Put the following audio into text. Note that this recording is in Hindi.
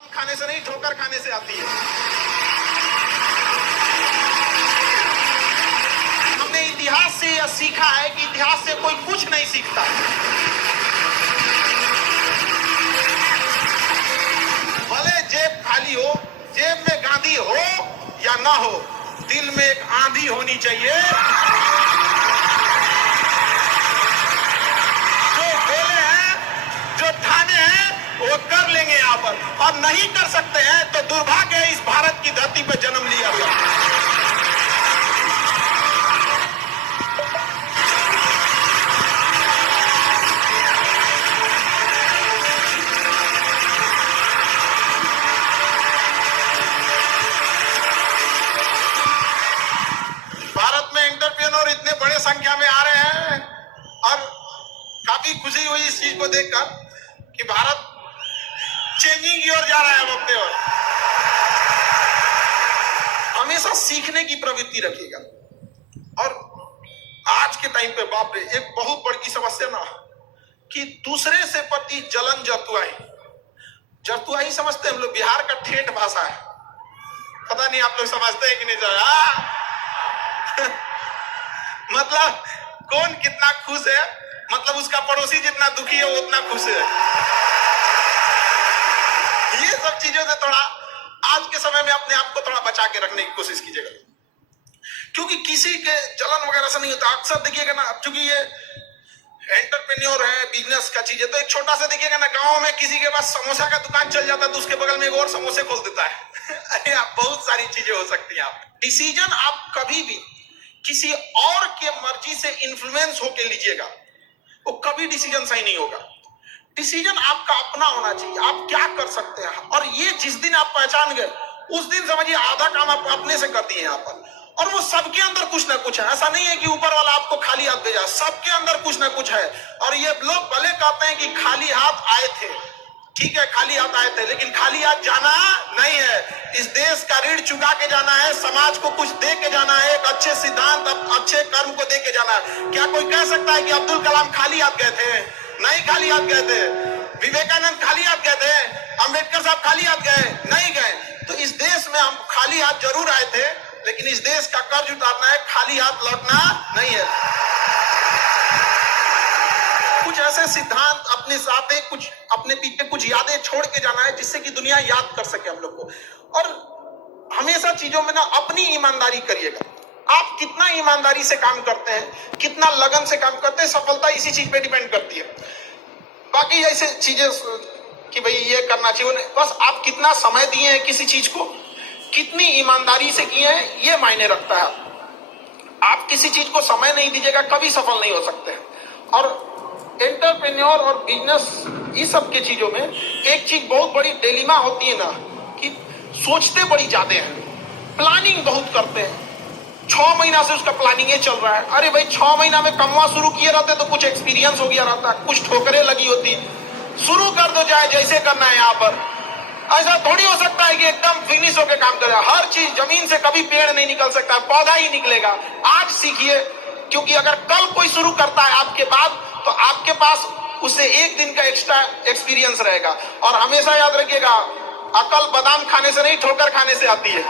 खाने से नहीं, ठोकर खाने से आती है। हमने इतिहास से यह सीखा है कि इतिहास से कोई कुछ नहीं सीखता। भले जेब खाली हो, जेब में गांधी हो या ना हो, दिल में एक आंधी होनी चाहिए। जो बोले हैं, जो ठाने हैं, वो कर लेंगे यहाँ पर, और नहीं कर सकते हैं तो दुर्भाग्य है इस भारत की धरती पर जन्म लिया हुआ। भारत में एंटरप्रेन्योर इतने बड़े संख्या में आ रहे हैं और काफी खुशी हुई इस चीज को देखकर कि भारत चेंजिंग की ओर जा रहा है। अब अपने ओर हमेशा सीखने की प्रवृत्ति रखिएगा। और आज के टाइम पे बाप रे, एक बहुत बड़ी समस्या ना कि दूसरे से प्रति जलन जतुआई। जतुआई समझते हैं हम लोग, बिहार का ठेठ भाषा है। पता नहीं आप लोग समझते हैं कि नहीं सर? मतलब कौन कितना खुश है, मतलब उसका पड़ोसी जितना दुखी है वो उतना खुश है। ये सब चीजों से थोड़ा आज के समय में अपने आप को थोड़ा बचा के रखने की कोशिश कीजिएगा, क्योंकि किसी के जलन वगैरह से नहीं होता। अक्सर देखिएगा ना, अब चूंकि ये एंटरप्रेन्योर है, बिजनेस का चीज है, तो एक छोटा सा देखिएगा ना, गांव में किसी के पास समोसा का दुकान चल जाता है तो उसके बगल में एक और समोसे खोल देता है। अरे आप बहुत सारी चीजें हो सकती हैं। आप डिसीजन आप कभी भी किसी और के मर्जी से इन्फ्लुएंस होके लीजिएगा, वो कभी डिसीजन सही नहीं होगा। डिसीजन आपका अपना होना चाहिए, आप क्या कर सकते हैं। और ये जिस दिन आप पहचान गए, उस दिन समझिए आधा काम आप अपने से कर दिए यहाँ पर। और वो सबके अंदर कुछ ना कुछ है, ऐसा नहीं है कि ऊपर वाला आपको खाली हाथ भेजा, सबके अंदर कुछ ना कुछ है। और ये लोग भले कहते हैं कि खाली हाथ आए थे, ठीक है खाली हाथ आए थे, लेकिन खाली हाथ जाना नहीं है। इस देश का ऋण चुका के जाना है, समाज को कुछ दे के जाना है, एक अच्छे सिद्धांत, अच्छे कर्म को दे के जाना है। क्या कोई कह सकता है कि अब्दुल कलाम खाली हाथ गए थे? नहीं खाली हाथ गए थे। विवेकानंद खाली हाथ गए थे? अंबेडकर साहब खाली हाथ गए? नहीं गए। तो इस देश में हम खाली हाथ जरूर आए थे, लेकिन इस देश का कर्ज उतारना है, खाली हाथ लौटना नहीं है। कुछ ऐसे सिद्धांत अपने साथ, कुछ अपने पीछे कुछ यादें छोड़ के जाना है, जिससे कि दुनिया याद कर सके हम लोग को। और हमेशा चीजों में ना अपनी ईमानदारी करिएगा। आप कितना ईमानदारी से काम करते हैं, कितना लगन से काम करते हैं, सफलता इसी चीज पे डिपेंड करती है। बाकी ऐसे चीजें कि भाई ये करना चाहिए, बस आप कितना समय दिए हैं किसी चीज को, कितनी ईमानदारी से किए हैं, ये मायने रखता है। आप किसी चीज को समय नहीं दीजिएगा, कभी सफल नहीं हो सकते हैं। और एंटरप्रेन्योर और बिजनेस, इस सब के चीजों में एक चीज बहुत बड़ी डिलेमा होती है ना, कि सोचते बड़ी ज्यादा हैं, प्लानिंग बहुत करते हैं। 6 महीना से उसका प्लानिंग चल रहा है। अरे भाई 6 महीना में कमवा शुरू किए रहते तो कुछ एक्सपीरियंस हो गया रहता, कुछ ठोकरें लगी होती। शुरू कर दो, चाहे जैसे करना है। यहाँ पर ऐसा थोड़ी हो सकता है कि एकदम फिनिश होकर काम करे। हर चीज, जमीन से कभी पेड़ नहीं निकल सकता, पौधा ही निकलेगा। आज सीखिए, क्योंकि अगर कल कोई शुरू करता है आपके बाद, तो आपके पास उससे एक दिन का एक्स्ट्रा एक्सपीरियंस रहेगा। और हमेशा याद रखिएगा, अकल बादाम खाने से नहीं, ठोकर खाने से आती है।